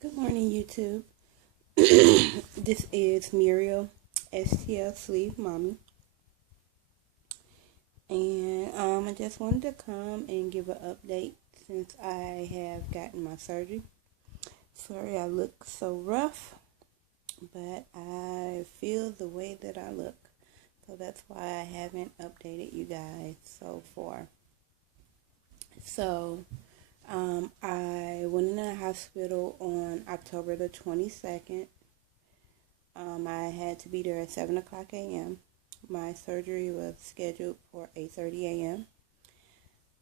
Good morning, YouTube. This is Muriel, STL Sleep Mommy, and I just wanted to come and give an update since I have gotten my surgery. Sorry I look so rough, but I feel the way that I look, so that's why I haven't updated you guys so far. So, I went in the hospital on October the 22nd. I had to be there at 7 o'clock a.m. My surgery was scheduled for 8:30 a.m.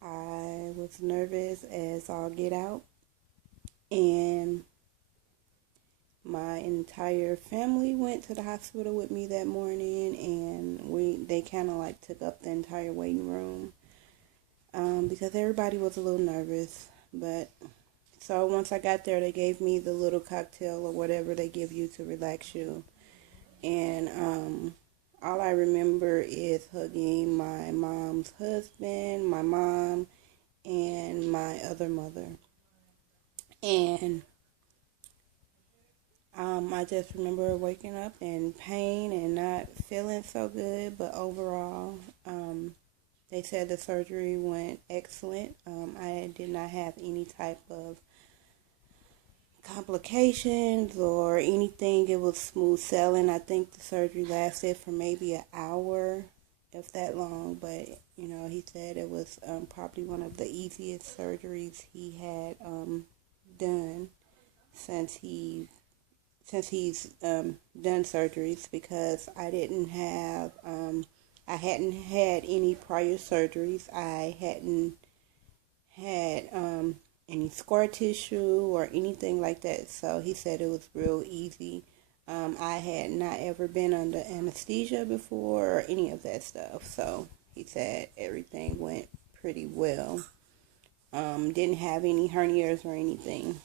I was nervous as all get out, and my entire family went to the hospital with me that morning, and they kind of like took up the entire waiting room because everybody was a little nervous. But so once I got there, they gave me the little cocktail or whatever they give you to relax you. And all I remember is hugging my mom's husband, my mom, and my other mother. And I just remember waking up in pain and not feeling so good. But overall, they said the surgery went excellent. I did not have any type of complications or anything. It was smooth sailing. I think the surgery lasted for maybe an hour, if that long, but he said it was probably one of the easiest surgeries he had done since he's done surgeries, because I hadn't had any prior surgeries. I hadn't had any scar tissue or anything like that. So he said it was real easy. I had not ever been under anesthesia before or any of that stuff. So he said everything went pretty well. Didn't have any hernias or anything.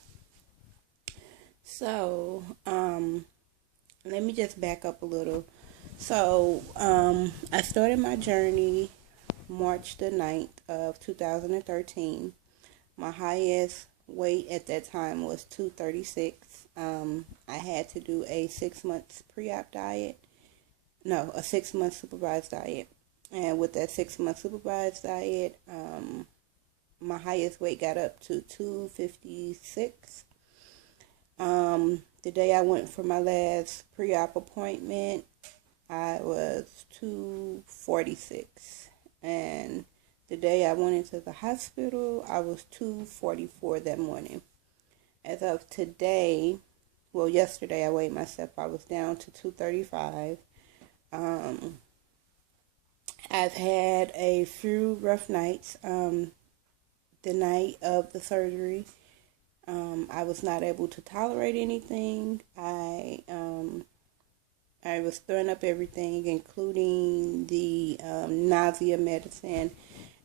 So let me just back up a little. So I started my journey March the 9th of 2013. My highest weight at that time was 236. I had to do a 6 months pre-op diet. No, a 6 month supervised diet. And with that 6 month supervised diet, my highest weight got up to 256. The day I went for my last pre-op appointment, I was 246. And the day I went into the hospital, I was 244 that morning. As of today, well, yesterday I weighed myself, I was down to 235. I've had a few rough nights. The night of the surgery, I was not able to tolerate anything. I was throwing up everything, including the nausea medicine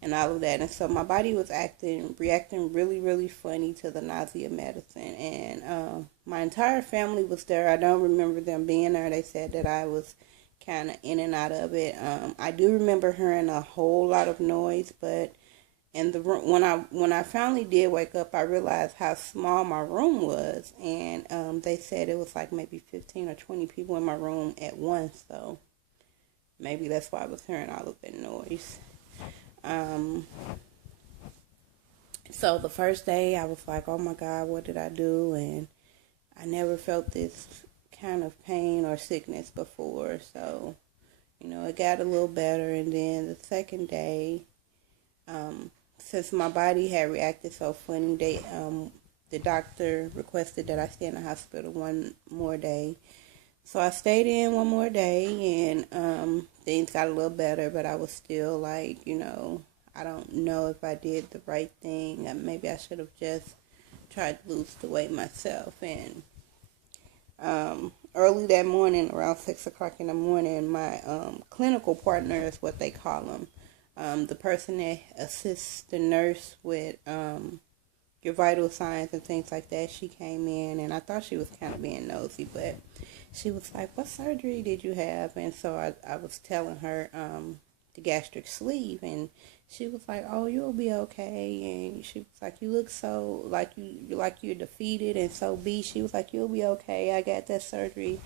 and all of that. And so my body was reacting really, really funny to the nausea medicine. And my entire family was there. I don't remember them being there. They said that I was kind of in and out of it. I do remember hearing a whole lot of noise, but in the room, when I finally did wake up, I realized how small my room was. And they said it was like maybe 15 or 20 people in my room at once. So maybe that's why I was hearing all of that noise. So the first day I was like, oh my God, what did I do? And I never felt this kind of pain or sickness before. So, it got a little better. And then the second day, since my body had reacted so funny, the doctor requested that I stay in the hospital one more day. So I stayed in one more day, and things got a little better, but I was still like, I don't know if I did the right thing. Maybe I should have just tried to lose the weight myself. And early that morning, around 6 o'clock in the morning, my clinical partner is what they call them. The person that assists the nurse with your vital signs and things like that, she came in, and I thought she was kind of being nosy, but she was like, what surgery did you have? And so I was telling her the gastric sleeve, and she was like, "Oh, you'll be okay." And she was like, "You look so like you're defeated and so beat." She was like, "You'll be okay. I got that surgery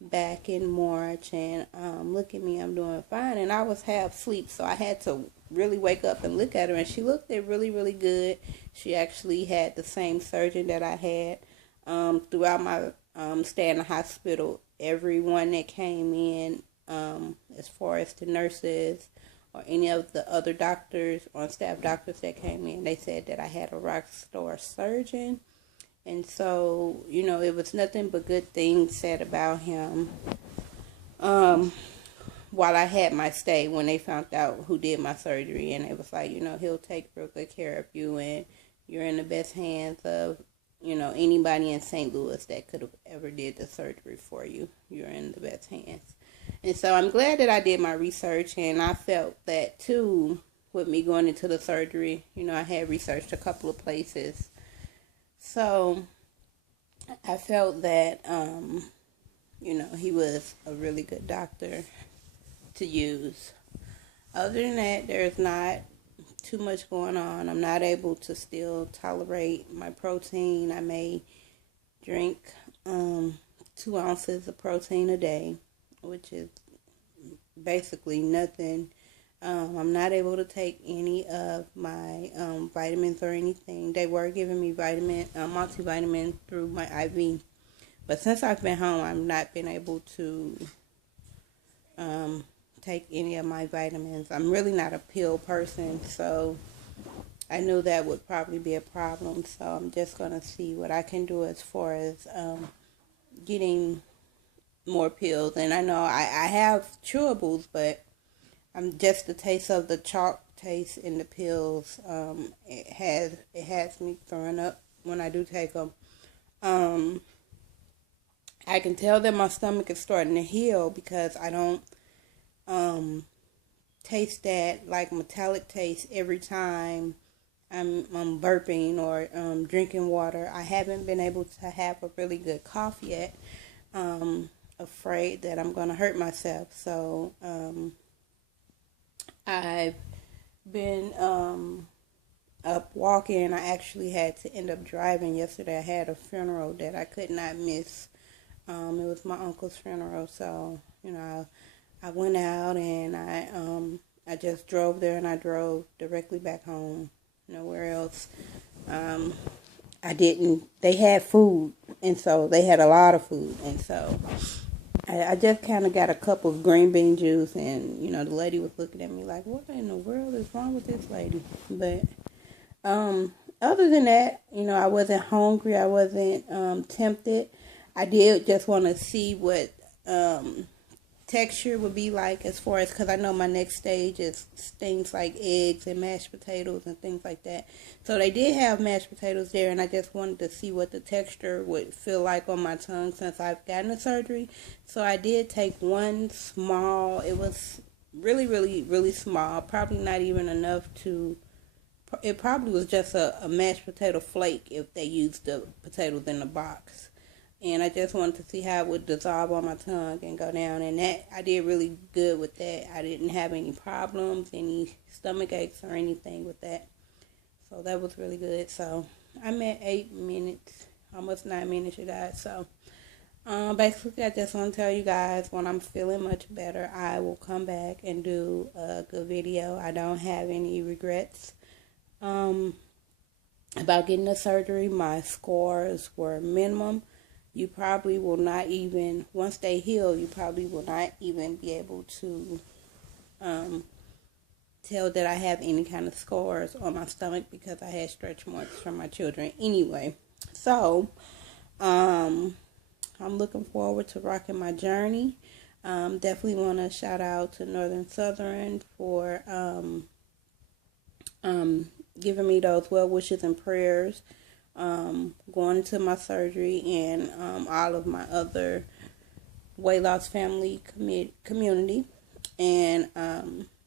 back in March, and look at me, I'm doing fine." And I was half asleep, so I had to really wake up and look at her, and she looked really, really good. She actually had the same surgeon that I had throughout my stay in the hospital. Everyone that came in, as far as the nurses or any of the other doctors or staff doctors that came in, they said that I had a rock star surgeon. And so, it was nothing but good things said about him while I had my stay, when they found out who did my surgery. And it was like, he'll take real good care of you, and you're in the best hands of, anybody in St. Louis that could have ever did the surgery for you. You're in the best hands. And so I'm glad that I did my research, and I felt that too with me going into the surgery. I had researched a couple of places. So I felt that, he was a really good doctor to use. Other than that, there's not too much going on. I'm not able to still tolerate my protein. I may drink 2 ounces of protein a day, which is basically nothing. I'm not able to take any of my vitamins or anything. They were giving me multivitamin through my IV, but since I've been home, I've not been able to take any of my vitamins. I'm really not a pill person, so I knew that would probably be a problem. So I'm just going to see what I can do as far as getting more pills. And I know I have chewables, but I'm just the taste of the chalk taste in the pills. It has me throwing up when I do take them. I can tell that my stomach is starting to heal because I don't taste that like metallic taste every time I'm burping or drinking water. I haven't been able to have a really good cough yet. Afraid that I'm going to hurt myself. So I've been up walking. I actually had to end up driving yesterday. I had a funeral that I could not miss. It was my uncle's funeral, so I went out and I just drove there, and I drove directly back home. Nowhere else. They had food, and so they had a lot of food, and so I just kind of got a cup of green bean juice, and the lady was looking at me like, "What in the world is wrong with this lady?" But other than that, I wasn't hungry. I wasn't tempted. I did just want to see what texture would be like, as far as, because I know my next stage is things like eggs and mashed potatoes and things like that. So they did have mashed potatoes there, and I just wanted to see what the texture would feel like on my tongue since I've gotten the surgery. So I did take one small. It was really, really, really small. Probably not even enough to. It probably was just a mashed potato flake if they used the potatoes in the box. And I just wanted to see how it would dissolve on my tongue and go down. And that, I did really good with that. I didn't have any problems, any stomach aches or anything with that. So that was really good. So I'm at 8 minutes, almost 9 minutes, you guys. So basically, I just want to tell you guys, when I'm feeling much better, I will come back and do a good video. I don't have any regrets about getting the surgery. My scars were minimum. You probably will not even, once they heal, you probably will not even be able to tell that I have any kind of scars on my stomach, because I had stretch marks from my children anyway. So, I'm looking forward to rocking my journey. Definitely want to shout out to Northern Southern for giving me those well wishes and prayers. Going into my surgery, and all of my other weight loss family community. And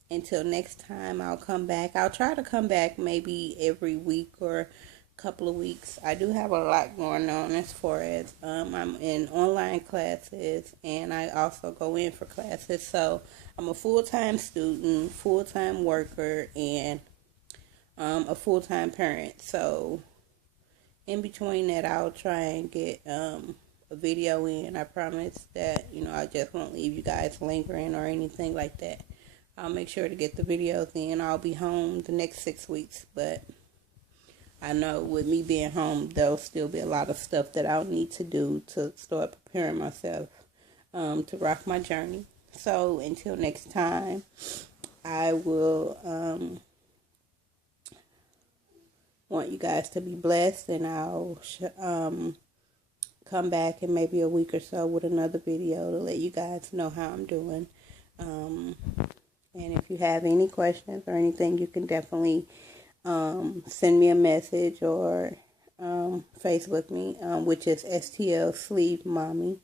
until next time, I'll come back. I'll try to come back maybe every week or couple of weeks. I do have a lot going on as far as I'm in online classes, and I also go in for classes. So I'm a full-time student, full-time worker, and a full-time parent. So in between that, I'll try and get a video in. I promise that, I just won't leave you guys lingering or anything like that. I'll make sure to get the videos in. I'll be home the next 6 weeks, but I know with me being home, there'll still be a lot of stuff that I'll need to do to start preparing myself to rock my journey. So until next time, I will want you guys to be blessed, and I'll come back in maybe a week or so with another video to let you guys know how I'm doing. And if you have any questions or anything, you can definitely send me a message or Facebook me, which is STL Sleeve Mommy.